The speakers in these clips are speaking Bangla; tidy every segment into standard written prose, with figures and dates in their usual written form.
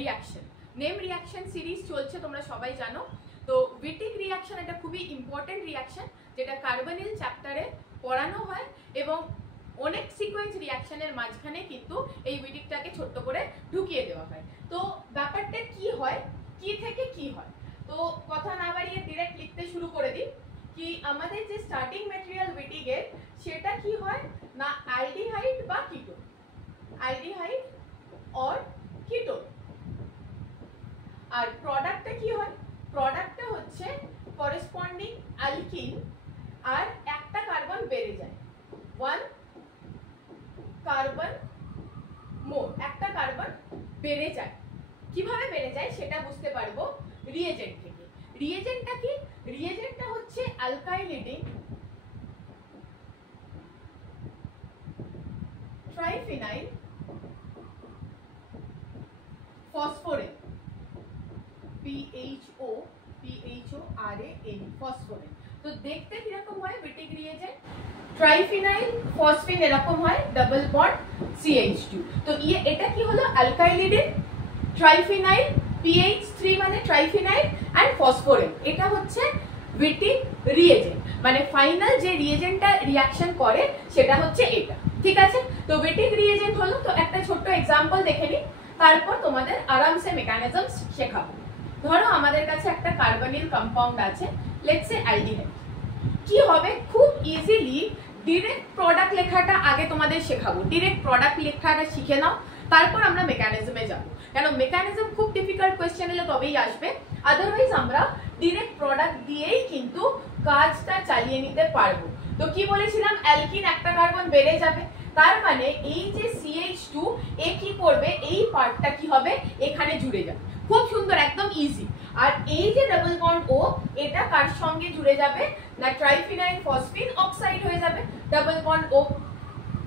রিয়াকশন। নেম রিয়াকশন সিরিজ চলছে, তোমরা সবাই জানো। তো উইটিক রিয়াকশন এটা খুবই ইম্পর্টেন্ট রিয়াকশন, যেটা কার্বনিল চ্যাপ্টারে পড়ানো হয় এবং অনেক সিকোয়েন্স রিয়াকশনের মাঝখানে কিন্তু এই উইটিকটাকে ছোট্ট করে ঢুকিয়ে দেওয়া হয়। তো ব্যাপারটা কি হয়, কি থেকে কি হয়, তো কথা না বাড়িয়ে ডিরেক্ট লিখতে শুরু করে দিই কি আমাদের যে স্টার্টিং ম্যাটেরিয়াল উইটিকের সেটা কি হয় না অ্যালডিহাইড বা কিটোন, অ্যালডিহাইড অর কিটোন। আর প্রোডাক্টটা কি হয়, প্রোডাক্টটা হচ্ছে করেসপন্ডিং অ্যালকিন আর একটা কার্বন বেড়ে যায়, 1 কার্বন মোর, একটা কার্বন বেড়ে যায়। কিভাবে বেড়ে যায় সেটা বুঝতে পারবো রিয়েজেন্ট থেকে। রিয়েজেন্টটা কি, রিয়েজেন্টটা হচ্ছে অ্যালকাইলিডিং ট্রাইফিনাইল ফসফোরেট, PHORAN, ফসফোরেট। তো দেখতে কিরকম হয় উইটিক রিয়েজেন্ট, ট্রাইফিনাইল ফসফিন এরকম হয়, ডাবল বন্ড CH2। তো এটা কি হলো অ্যালকাইলিডিন ট্রাইফিনাইল, PH3 মানে ট্রাইফিনাইল এন্ড ফসফোরেট, এটা হচ্ছে উইটিক রিয়েজেন্ট। মানে ফাইনাল যে রিয়েজেন্টটা রিঅ্যাকশন করে সেটা হচ্ছে এটা, ঠিক আছে। তো উইটিক রিয়েজেন্ট হলো, তো একটা ছোট্ট एग्जांपल দেখে নিই, তারপর তোমাদের আরামসে মেকানিজমস শেখাবো। ধরো আমাদের কাছে একটা কার্বনিল কম্পাউন্ড আছে, লেটস সে অ্যালডিহাইড। কি হবে, খুব ইজিলি ডাইরেক্ট প্রোডাক্ট লেখাটা আগে তোমাদের শেখাবো। ডাইরেক্ট প্রোডাক্ট লেখাটা শিখে নাও, তারপর আমরা মেকানিজমে যাব। কেন মেকানিজম খুব ডিফিকাল্ট কোশ্চেন এলে তবেই আসবে, আদারওয়াইজ আমরা ডাইরেক্ট প্রোডাক্ট দিয়েই কিন্তু কাজটা চালিয়ে নিতে পারবো। তো কি বলেছিলাম, অ্যালকিন একটা কার্বন বেড়ে যাবে, তার মানে এই যে CH2 এ কি করবে, এই পার্টটা কি হবে এখানে জুড়ে যাবে, খুব সুন্দর একদম ইজি। আর এই যে ডাবল বন্ড O এটা কার সঙ্গে জুড়ে যাবে না ট্রাইফিনাইল ফসফিন অক্সাইড হয়ে যাবে, ডাবল বন্ড O।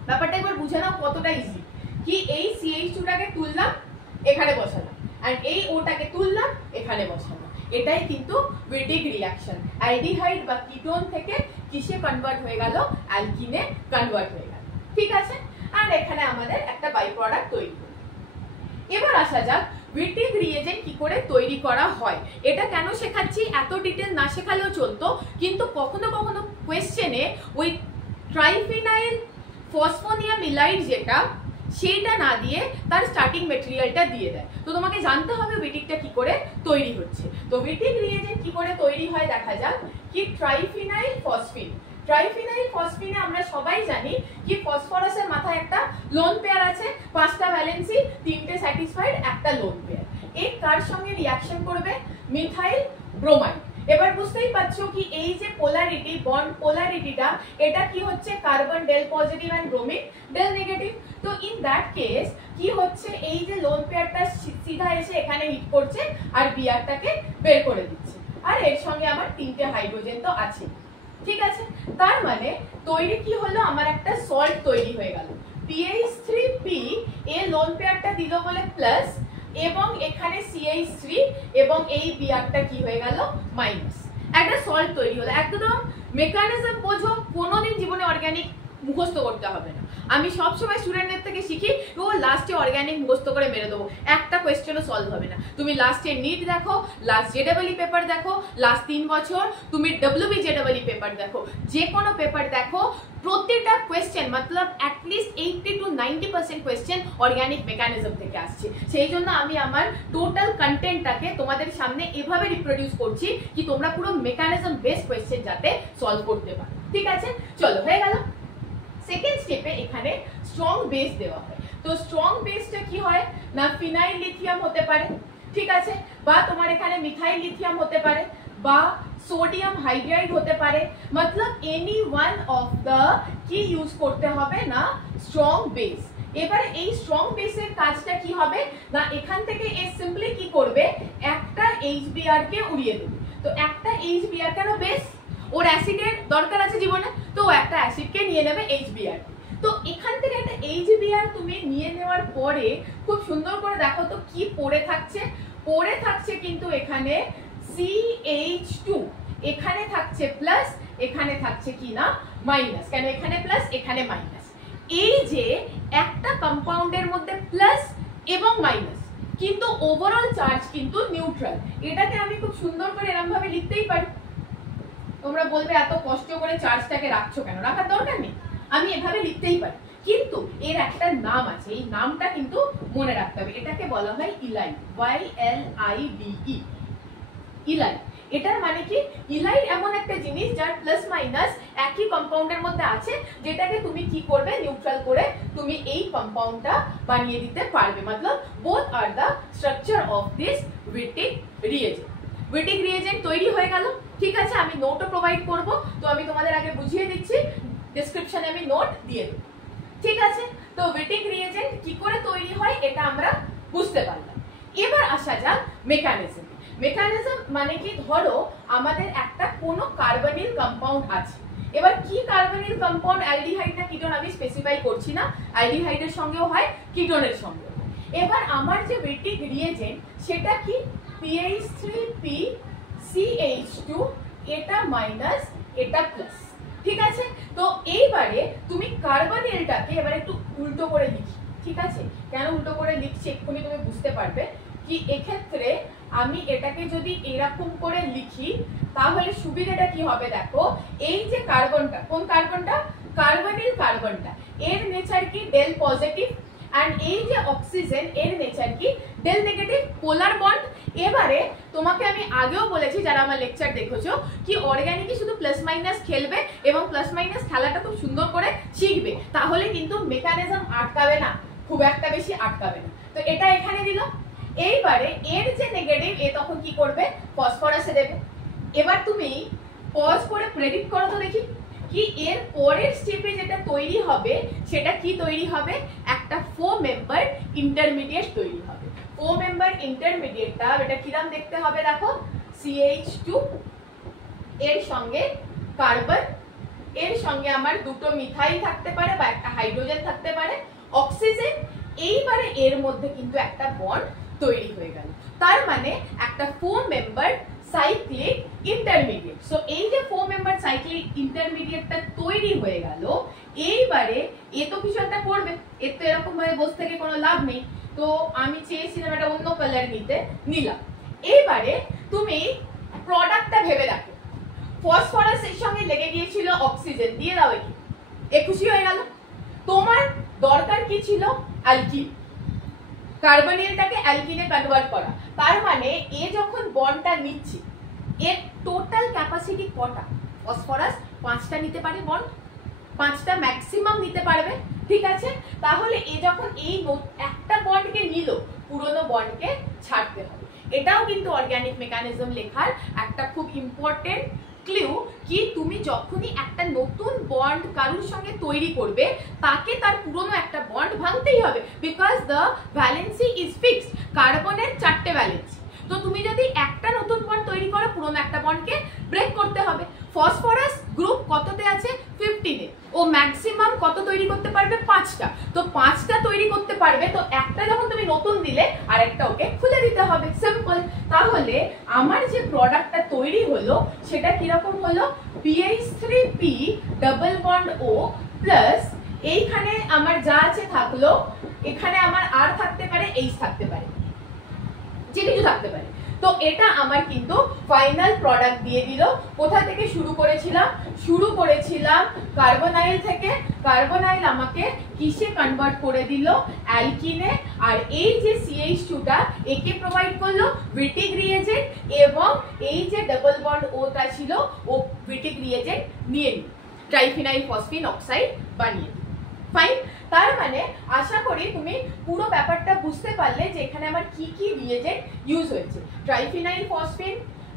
ব্যাপারটা একবার বুঝে নাও কতটা ইজি, কি এই CH2 টাকে তুললাম এখানে বসালাম আর এই O টাকে তুললাম এখানে বসালাম, এটাই কিন্তু উইটিক রিঅ্যাকশন। অ্যালডিহাইড বা কিটোন থেকে কিসে কনভার্ট হয়ে গেল, অ্যালকিনে কনভার্ট হয়ে গেল, ঠিক আছে। আর এখানে আমাদের একটা বাই প্রোডাক্ট তৈরি হলো। এবার আসা যাক উইটিক রিয়েজেন্ট কি করে তৈরি করা হয়। এটা কেন শেখাচ্ছি, এত ডিটেল না শেখালেও চলতো, কিন্তু কখনো কখনো কোয়েশ্চেনে ওই ট্রাইফিনাইল ফসফোনিয়াম ইলাইড যেটা সেইটা না দিয়ে তার স্টার্টিং ম্যাটেরিয়ালটা দিয়ে দেয়। তো তোমাকে জানতে হবে উইটিকটা কি করে তৈরি হচ্ছে। তো উইটিক রিয়েজেন্ট কি করে তৈরি হয় দেখা যাক, কি ট্রাইফিনাইল ফসফিন। ট্রাইফিনাইল ফসফিনে আমরা সবাই জানি কি ফসফরাসের মাথায় একটা লোন পেয়ার আছে, 5টা ভ্যালেন্সি, 3টে স্যাটিসফাইড, একটা লোন পেয়ার। এর কার সঙ্গে রিঅ্যাকশন করবে, মিথাইল ব্রোমাইড। এবার বুঝতেই পারছো কি এই যে পোলারিটি, বন্ড পোলারিটিটা, এটা কি হচ্ছে carbon del positive and bromine del negative. তো ইন দ্যাট কেস কি হচ্ছে, এই যে লোন পেয়ারটা সিধা এসে এখানে হিট করছে আর বিআরটাকে বের করে দিচ্ছে, আর এর সঙ্গে আমার 3টে হাইড্রোজেন তো আছে, ঠিক আছে। তার মানে তৈরি কি হলো, আমার একটা সল্ট তৈরি হয়ে গেল, PH3P এ লোন পেয়ারটা দিল বলে প্লাস, এবং এখানে CH3 এবং এই বিআরটা কি হয়ে গেল মাইনাস, একটা সল্ট তৈরি হলো। একদম মেকানিজম বোঝো, কোনোদিন জীবনে অর্গানিক মুখস্থ করতে হবে না। আমি সব সময় স্টুডেন্টদের থেকে শিখি ও লাস্টে অর্গানিক মুখস্থ করে মেরে দেবো, একটা কোয়েশ্চেনও সলভ হবে না। তুমি লাস্টে নিট দেখো, লাস্ট JEE পেপার দেখো, লাস্ট 3 বছর তুমি WB JEE পেপার দেখো, যে কোনো পেপার দেখো, প্রত্যেকটা question Matlab at least 80 to 90% question organic mechanism থেকে আসছে। সেই জন্য আমি আমার টোটাল কন্টেন্টটাকে তোমাদের সামনে এভাবে রিপ্রোডিউস করছি কি তোমরা পুরো মেকানিজম বেসড কোয়েশ্চেন যাতে সলভ করতে পারো, ঠিক আছে। চলো হয়ে গেল। সেকেন্ড স্টেপে এখানে স্ট্রং বেস দেওয়া হয়। তো স্ট্রং বেসটা কি হয় না ফিনাইল লিথিয়াম হতে পারে, ঠিক আছে, বা তোমার এখানে মিথাইল লিথিয়াম হতে পারে, বা সোডিয়াম হাইড্রাইড হতে পারে, মতলব এনি ওয়ান অফ দ্য কি ইউজ করতে হবে না স্ট্রং বেস। এবারে এই স্ট্রং বেসের কাজটা কি হবে না এখান থেকে এ সিম্পলি কি করবে, একটা HBr কে উড়িয়ে দেবে। তো একটা HBr কেন, বেস, ওর অ্যাসিডের দরকার আছে জীবনে, তো একটা অ্যাসিডকে নিয়ে নেবে HBr। তো এখান থেকে একটা HBr তুমি নিয়ে নেওয়ার পরে খুব সুন্দর করে দেখো তো কি পড়ে থাকছে, পড়ে থাকছে কিন্তু এখানে CH2, এখানে থাকছে প্লাস, এখানে থাকছে কি না মাইনাস। কেন এখানে প্লাস এখানে মাইনাস, এই যে একটা কম্পাউন্ডের মধ্যে প্লাস এবং মাইনাস কিন্তু ওভারঅল চার্জ কিন্তু নিউট্রাল। এটাকে আমি খুব সুন্দর করে এরকম ভাবে লিখতেই পারি। তোমরা বলবে এত কষ্ট করে চার্জটাকে রাখছো কেন, রাখার দরকার নেই, আমি এভাবে লিখতেই পারি। কিন্তু এর একটা নাম আছে, এই নামটা কিন্তু মনে রাখতে হবে। এটাকে বলা হয় ইলাইড, YLIDE, ইলাইড। এটার মানে কি, ইলাইড এমন একটা জিনিস যার প্লাস মাইনাস একই কম্পাউন্ডের মধ্যে আছে, যেটাকে তুমি কি করবে, নিউট্রাল করে তুমি এই কম্পাউন্ডটা বানিয়ে দিতে পারবে। মতলব both are the structure of this Wittig reagent. Wittig reagent তৈরি হয়ে গেল, ঠিক আছে। আমি নোটও প্রোভাইড করব, তো আমি তোমাদের আগে বুঝিয়ে দিচ্ছি, ডেসক্রিপশনে আমি নোট দিয়ে দেব, ঠিক আছে। তো উইটিক রিএজেন্ট কি করে তৈরি হয় এটা আমরা বুঝতে পারলাম। এবার আসা যাক মেকানিজম। মেকানিজম মানে কি, ধরো আমাদের একটা কোনো কার্বনিল কম্পাউন্ড আছে। এবার কি কার্বনিল কম্পাউন্ড, অ্যালডিহাইড না কিটোন আমি স্পেসিফাই করছি না, অ্যালডিহাইডের সঙ্গেও হয়, কিটোনের সঙ্গেও। এবার আমার যে উইটিক রিএজেন্ট সেটা কি, PH3P CH2, এটা মাইনাস এটা প্লাস, ঠিক আছে। তো এইবারে তুমি কার্বনিলটাকে এবার একটু উল্টো করে লিখি, ঠিক আছে। কেন উল্টো করে লিখছি এক্ষুনি তুমি বুঝতে পারবে। কি এক্ষেত্রে আমি এটাকে যদি এরকম করে লিখি তাহলে সুবিধাটা কি হবে দেখো, এই যে কার্বনটা, কোন কার্বনটা, কার্বনিল কার্বনটা, এর নেচার কি ডেল পজিটিভ, এন্ড এই যে অক্সিজেন এর নেচার কি ডেল নেগেটিভ, পোলার বন্ড। এবারে তোমাকে আমি আগেও বলেছি যারা আমার লেকচার দেখেছো, কি অর্গানিকে শুধু প্লাস মাইনাস খেলবে এবং প্লাস মাইনাস খেলাটা খুব সুন্দর করে শিখবে, তাহলে কিন্তু মেকানিজম আটকাবে না, খুব একটা বেশি আটকাবে না। তো এটা এখানে দিল। এইবারে এর যে নেগেটিভ, এ তখন কি করবে, ফসফরাসে দেবে। এবার তুমি পজ করে প্রেডিক্ট করো তো দেখি, কি এর পরের স্টেপে যেটা তৈরি হবে সেটা কি তৈরি হবে, একটা 4 মেম্বার ইন্টারমিডিয়েট তৈরি হবে। 4 মেম্বার ইন্টারমিডিয়েটটা এটা কিরকম দেখতে হবে দেখো, CH2 এর সঙ্গে কার্বন, এর সঙ্গে আমার দুটো মিথাইল থাকতে পারে বা একটা হাইড্রোজেন থাকতে পারে, অক্সিজেন। এইবারে এর মধ্যে কিন্তু একটা বন্ড তৈরি হয়ে গেল, তার মানে একটা 4 মেম্বার সাইক্লিক ইন্টারমিডিয়েট। সো এই যে 4 মেম্বার সাইক্লিক ইন্টারমিডিয়েটটা তৈরি হয়ে গেল, এইবারে এ তো কিছু একটা করবে, এর তো এরকম ভাবে বসে থেকে কোনো লাভ নেই, তো আমি চেয়েছিলাম এটা অন্য কালার নিতে, নিলাম। এইবারে তুমি প্রোডাক্টটা ভেবে দেখো, ফসফরাসের সঙ্গে লেগে গিয়েছিল অক্সিজেন, দিয়ে দাও একে, এ খুশি হয়ে গেল। তোমার দরকার কি ছিল, অ্যালকিন, কার্বনিলটাকে অ্যালকিনে কনভার্ট করা। তার মানে এ যখন বন্ডটা নিচ্ছে, এর টোটাল ক্যাপাসিটি কটা, ফসফরাস 5টা নিতে পারে বন্ড, 5টা ম্যাক্সিমাম নিতে পারবে, ঠিক আছে। তাহলে এ যখন এই একটা বন্ডকে নিল, পুরনো বন্ডকে ছাড়তে হবে। এটাও কিন্তু অর্গানিক মেকানিজম লেখার একটা খুব ইম্পর্টেন্ট ক্লিউ, কি তুমি যখনই একটা নতুন বন্ড কারোর সঙ্গে তৈরি করবে, তাকে তার পুরনো একটা বন্ড ভাঙতেই হবে, because the valency is fixed. কার্বনের 4টে ভ্যালেন্সি, তো তুমি যদি একটা নতুন বন্ড তৈরি করো, পুরনো একটা বন্ডকে ব্রেক করতে হবে। ফসফরাস গ্রুপ কততে আছে, 15-এ, ও ম্যাক্সিমাম কত তৈরি করতে পারবে, 5টা। তো 5টা তৈরি করতে পারবে, তো একটা যখন তুমি নতুন দিলে আর একটা ওকে খুলে দিতে হবে, সিম্পল। তাহলে আমার যে প্রোডাক্টটা তৈরি হলো সেটা কিরকম হলো, PH3P double bond O plus এইখানে আমার যা আছে থাকলো, এখানে আমার আর থাকতে পারে, H থাকতে পারে, যে কিছু থাকতে পারে। তো এটা আমার কিন্তু ফাইনাল প্রোডাক্ট দিয়ে দিল। কোথা থেকে শুরু করেছিলাম কার্বনাইল থেকে। কার্বনাইল আমাকে কিসে কনভার্ট করে দিল, অ্যালকিনে। আর এই যে CH2টা একে প্রোভাইড করলো উইটিক রিএজেন্ট, এবং এই যে ডাবল বন্ড ওটা ছিল ও উইটিক রিএজেন্ট নিয়ে নিল, ট্রাইফিনাইল ফসফিন অক্সাইড বানিয়ে। ফাইন। তার মানে আশা করি তুমি পুরো ব্যাপারটা বুঝতে পারলে যে এখানে আমার কি কি রিএজেন্ট ইউজ হয়েছে, ট্রাইফিনাইল ফসফিন,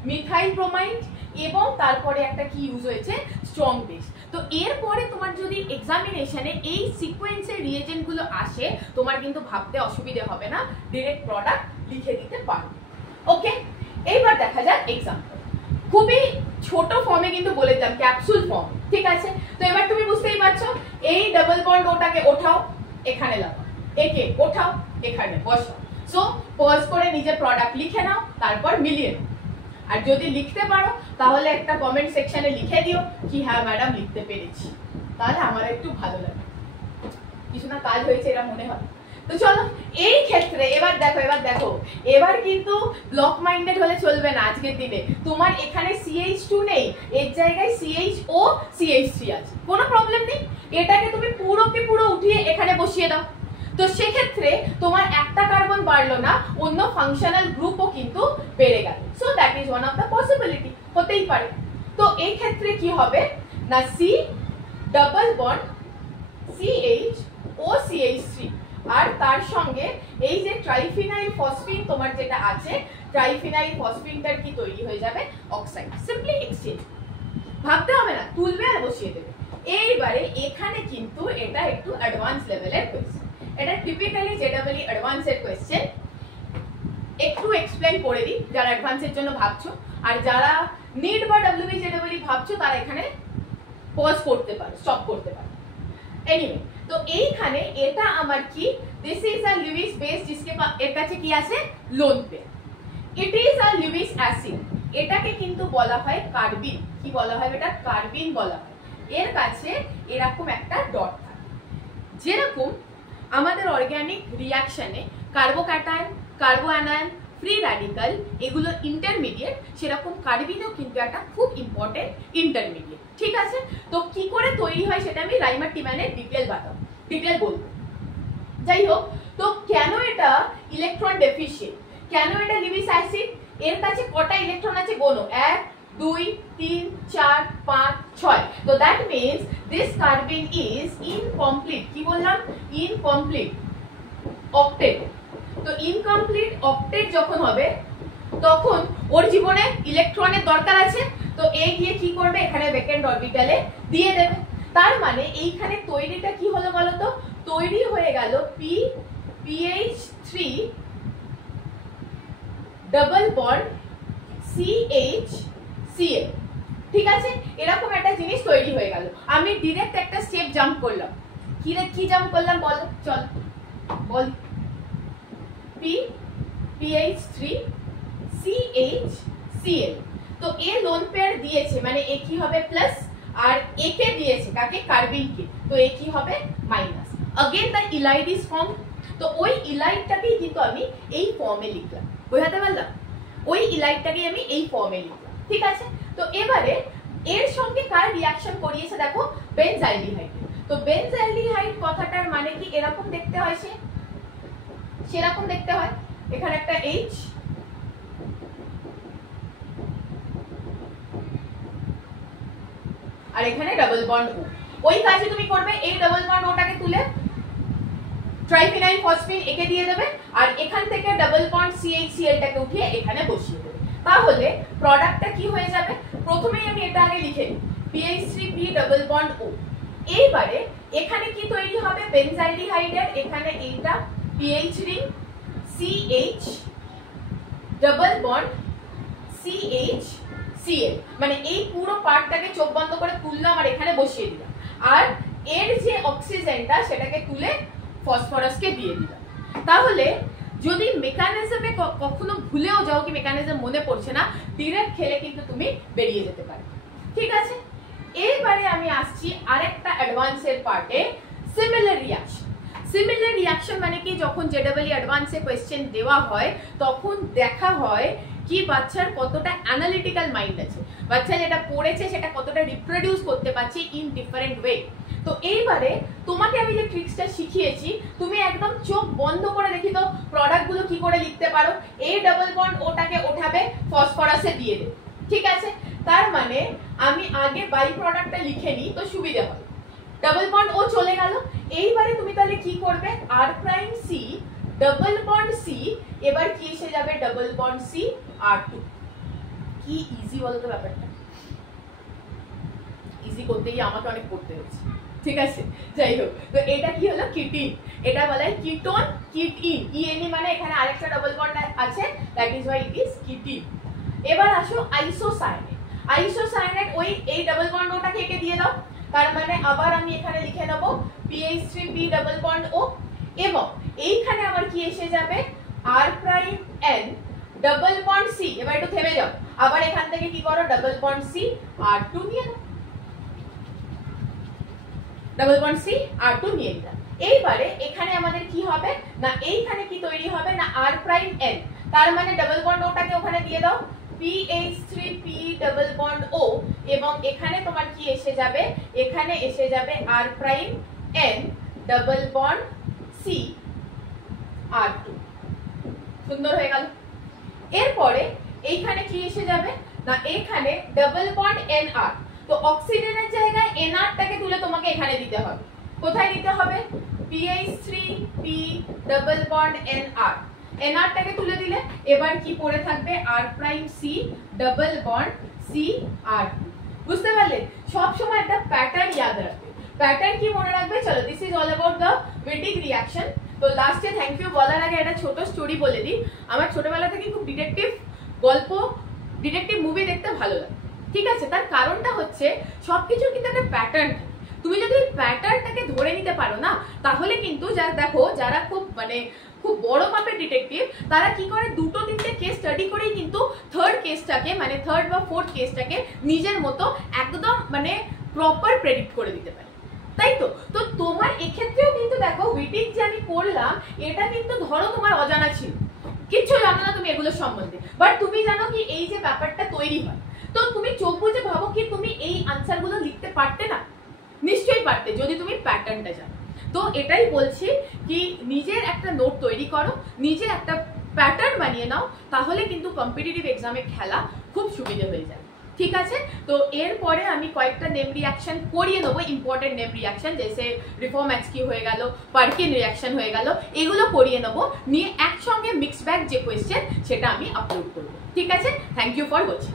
মিথাইল ব্রোমাইড, এবং তারপরে একটা কি ইউজ হয়েছে, স্ট্রং বেস। তো এরপরে তোমার যদি এক্সামিনেশনে এই সিকোয়েন্সের রিএজেন্ট গুলো আসে, তোমার কিন্তু ভাবতে অসুবিধে হবে না, ডাইরেক্ট প্রোডাক্ট লিখে দিতে পারবে। ওকে, এইবার দেখা যাক এক্সাম্পল। খুবই ছোট ফর্মে কিন্তু বলে দিলাম, ক্যাপসুল ফর্ম, ঠিক আছে। তো এবার তুমি বুঝতেই পারছো, এই ডাবল বন্ড ওটাকে ওঠাও, এখানে লাগাও, একে ওঠাও, এখানে বসাও। সো পজ করে নিজের প্রোডাক্ট লিখে নাও, তারপর মিলিয়ে নাও। আর যদি লিখতে পারো তাহলে একটা কমেন্ট সেকশনে লিখে দিও কি হ্যাঁ ম্যাডাম লিখতে পেরেছি, তাহলে আমার একটু ভালো লাগে, কিছু না কাজ হয়েছে এরা মনে হয়। তো চলো এই ক্ষেত্রে এবার দেখো এবার কিন্তু ব্লক মাইন্ডেড হলে চলবে না। আজকের দিনে তোমার এখানে CH2 নেই, এর জায়গায় CHO CH3 আছে, কোনো প্রবলেম নেই। এটাকে তুমি পুরো উঠিয়ে এখানে বসিয়ে দাও। তো সেক্ষেত্রে তোমার একটা কার্বন বাড়লো না, অন্য ফাংশনাল গ্রুপও কিন্তু বেড়ে গেল। So that is one of the possibility, হতেই পারে। তো এই ক্ষেত্রে কি হবে না, C ডাবল বন্ড CH ও CH3 আর তার সঙ্গে এই যে ট্রাইফিনাইল ফসফিন তোমার যেটা আছে, ট্রাইফিনাইল ফসফিনটার কি তৈরি হয়ে যাবে, অক্সাইড। সিম্পলি এক্সচেঞ্জ, ভাবতে হবে না, তুলবে আর বসিয়ে দেবে। এইবারে এখানে কিন্তু এটা একটু অ্যাডভান্স লেভেলের কোয়েশ্চেন, এটা টিপিক্যালি জেডাবলি অ্যাডভান্সের কোয়েশ্চেন। একটু এক্সপ্লেইন করে দিই যারা অ্যাডভান্সের জন্য ভাবছো, আর যারা নিড বা ডব্লিউবি জেডাবলি ভাবছো তারা এখানে পজ করতে পারো, স্টপ করতে পারো। এনিওয়ে, তো এইখানে এটা আমার কি, this is a Luis base, जिसके এর কাছে কি আছে, lone pair. It is a Luis acid, এটাকে কিন্তু বলা হয় কার্বিন। কি বলা হয় এটা, কার্বিন বলা হয়। এর কাছে এরকম একটা ডট থাকে। যেরকম আমাদের অর্গানিক রিঅ্যাকশনে কার্বোক্যাটায়ন, কার্বোঅ্যানায়ন, ফ্রি র্যাডিক্যাল এগুলো ইন্টারমিডিয়েট, সেরকম কার্বিনও কিন্তু একটা খুব ইম্পর্টেন্ট ইন্টারমিডিয়েট। ঠিক আছে, তো কি করে তৈরি হয় সেটা আমি রাইমার টিম্যানের ডিটেল বলবো। যাই হোক, তো কেন এটা ইলেকট্রন ডেফিশিয়েন্ট, কেন এটা লুইস অ্যাসিড, এর কাছে কটা ইলেকট্রন আছে গোনো, 1 2 3 4 5 6। তো that means this carbene is incomplete. কি বললাম, ইনকমপ্লিট অক্টেট। তো ইনকমপ্লিট অক্টেট যখন হবে তখন ওর জীবনে ইলেকট্রনের দরকার আছে। তো এই গিয়ে কি করবে, এখানে ভ্যাকেন্ট অরবিটালে দিয়ে দেবে। তার মানে এইখানে তৈরিটা কি হলো বলতো, তৈরি হয়ে গেল PH3 ডাবল বন্ড CHCl। ঠিক আছে, এরকম একটা জিনিস তৈরি হয়ে গেল। আমি ডাইরেক্ট একটা স্টেপ জাম্প করলাম। কি জাম্প করলাম বলো, চল বল। PH3 CHCl। তো এ লোন পেয়ার দিয়েছে, মানে এ কি হবে প্লাস, আর একে দিয়েছে কাকে, কার্বিনকে, তো এ কি হবে minus. Again the ylide is form. তো ওই ইলাইডটাকেই কিন্তু আমি এই ফর্মে লিখলাম, বোঝাতে পারলাম, ওই ইলাইডটাকে আমি এই ফর্মে লিখলাম। ঠিক আছে, তো এবারে এর সঙ্গে কার রিঅ্যাকশন করিয়েছে দেখো, বেনজাইলডিহাইড। তো বেনজাইলডিহাইড কথাটার মানে কি, এরকম দেখতে হয়, সেরকম দেখতে হয়। এখানে একটা H, আর এখানে ডাবল বন্ড O। ওই কাজে তুমি করবে, এই ডাবল বন্ড ওটাকে তুলে ট্রাইফিনাইল ফসফিন একে দিয়ে দেবে, আর এখান থেকে ডাবল বন্ড CHCl টাকে উঠিয়ে এখানে বসিয়ে দেবে। তাহলে প্রোডাক্টটা কি হয়ে যাবে, প্রথমেই আমি এটা আগে লিখে নিই, PH3P ডাবল বন্ড O। এইবারে এখানে কি তৈরি হবে, বেনজাইলডিহাইডের এখানে এইটা PH ring CH double bond CHCl, মানে এই পুরো পার্টটাকে চোখ বন্ধ করে তুললাম আর এখানে বসিয়ে দিলাম, আর এর যে অক্সিজেনটা সেটাকে তুলে ফসফরাসকে দিয়ে দিলাম। তাহলে যদি মেকানিজমে কখনো ভুলেও যাও কি মেকানিজম মনে পড়ছে না, ডিরেক্ট খেলে কিন্তু তুমি বেরিয়ে যেতে পারবে। ঠিক আছে, এইবারে আমি আসছি আরেকটা অ্যাডভান্সের পার্টে, সিমিলার রিঅ্যাকশন। সিমিলার রিঅ্যাকশন মানে কি, যখন জেডাবলি অ্যাডভান্সে কোয়েশ্চেন দেওয়া হয় তখন দেখা হয় কি বাচ্চার কতটা অ্যানালিটিক্যাল মাইন্ড আছে, বাচ্চা যেটা পড়েছে সেটা কতটা রিপ্রোডিউস করতে পারছে ইন ডিফারেন্ট ওয়ে। তো এইবারে তোমাকে আমি যে ট্রিক্সটা শিখিয়েছি, তুমি একদম চোখ বন্ধ করে দেখি তো প্রোডাক্টগুলো কি করে লিখতে পারো। এ ডাবল বন্ড ওটাকে ওঠাবে, ফসফরাসে দিয়ে দেবে। ঠিক আছে, তার মানে আমি আগে বাই প্রোডাক্টটা লিখে নিই তো সুবিধা হবে। ডাবল বন্ড ও চলে গেল। এইবারে তুমি তাহলে কি করবে, R prime C double bond C, এবার কি এসে যাবে ডাবল বন্ড C R2। কি ইজি বলো তো ব্যাপারটা, ইজি করতে গিয়ে আমাকে অনেক পড়তে হচ্ছে। ঠিক আছে, যাই হোক, তো এটা কি হলো, কিটিন। এটা বলা হয় কিটোন, কিটিন, ইএনই মানে এখানে আরেকটা ডাবল বন্ড আছে, that is why it is কিটিন। এবার আসো আইসোসায়ানেট। আইসোসায়ানেট ওই এই ডাবল বন্ড ওটাকে একে দিয়ে দাও, তার মানে আবার আমি এখানে লিখে নেব PH3P ডাবল বন্ড O, এবং এইখানে আবার কি এসে যাবে R prime N double bond C। এবার একটু থেমে যাও, আবার এখান থেকে কি করো, ডাবল বন্ড C R2 নিয়ে নাও, ডাবল বন্ড C R2 নিয়ে নিলাম। এইবারে এখানে আমাদের কি হবে না এইখানে কি তৈরি হবে না আর প্রাইম এন, তার মানে ডাবল বন্ড ওটাকে ওখানে দিয়ে দাও PH3P ডাবল বন্ড O, এবং এখানে তোমার কি এসে যাবে, এখানে এসে যাবে আর prime N double bond C R2। সুন্দর হয়ে গেল। এরপরে এইখানে কি এসে যাবে না এখানে ডাবল বন্ড NR, তো অক্সিজেনের জায়গায় NR টাকে তুলে তোমাকে এখানে দিতে হবে। কোথায় দিতে হবে, PH3P double bond NR, NR টাকে তুলে দিলে এবার কি পড়ে থাকবে R prime C double bond CR2। বুঝতে পারলে? সব সময় একটা প্যাটার্ন ইয়াদ রাখবে। প্যাটার্ন কি মনে রাখবে, চলো this is all about the waiting reaction. তো লাস্টে থ্যাংক ইউ বলার আগে একটা ছোট স্টোরি বলে দিই। আমার ছোটবেলা থেকে খুব ডিটেকটিভ গল্প, ডিটেকটিভ মুভি দেখতে ভালো লাগে, ঠিক আছে? তার কারণটা হচ্ছে সবকিছুর কিন্তু একটা প্যাটার্ন থাকে। তুমি যদি ওই প্যাটার্নটাকে ধরে নিতে পারো না, তাহলে কিন্তু দেখো যারা খুব খুব বড় মাপের ডিটেকটিভ, তারা কি করে দুটো তিনটে কেস স্টাডি করেই কিন্তু থার্ড কেসটাকে থার্ড বা ফোর্থ কেসটাকে নিজের মতো একদম প্রপার প্রেডিক্ট করে দিতে পারে, তাই তো? তো তোমার এক্ষেত্রেও কিন্তু দেখো ওয়েটিং যে আমি করলাম, এটা কিন্তু ধরো তোমার অজানা ছিল, কিচ্ছু জানো না তুমি এগুলো সম্বন্ধে, বাট তুমি জানো কি এই যে ব্যাপারটা তৈরি হয়, তো তুমি চোখ বুজে ভাবো কি তুমি এই আনসার গুলো লিখতে পারতে না? নিশ্চয়ই পারতে, যদি তুমি প্যাটার্নটা জানো। তো এটাই বলছি কি নিজের একটা নোট তৈরি করো, নিজে একটা প্যাটার্ন বানিয়ে নাও, তাহলে কিন্তু কম্পিটিটিভ এক্সামে খেলা খুব সুবিধে হয়ে যায়, ঠিক আছে? তো এরপরে আমি কয়েকটা নেম রিঅ্যাকশন করিয়ে নেবো, ইম্পর্টেন্ট নেম রিঅ্যাকশন, যেসে রিফর্ম এক্সকিউ হয়ে গেল, পার্কিন রিঅ্যাকশন হয়ে গেল, এগুলো করিয়ে নেবো, নিয়ে একসঙ্গে মিক্স ব্যাগ যে কোয়েশ্চেন সেটা আমি আপলোড করবো, ঠিক আছে? Thank you for watching.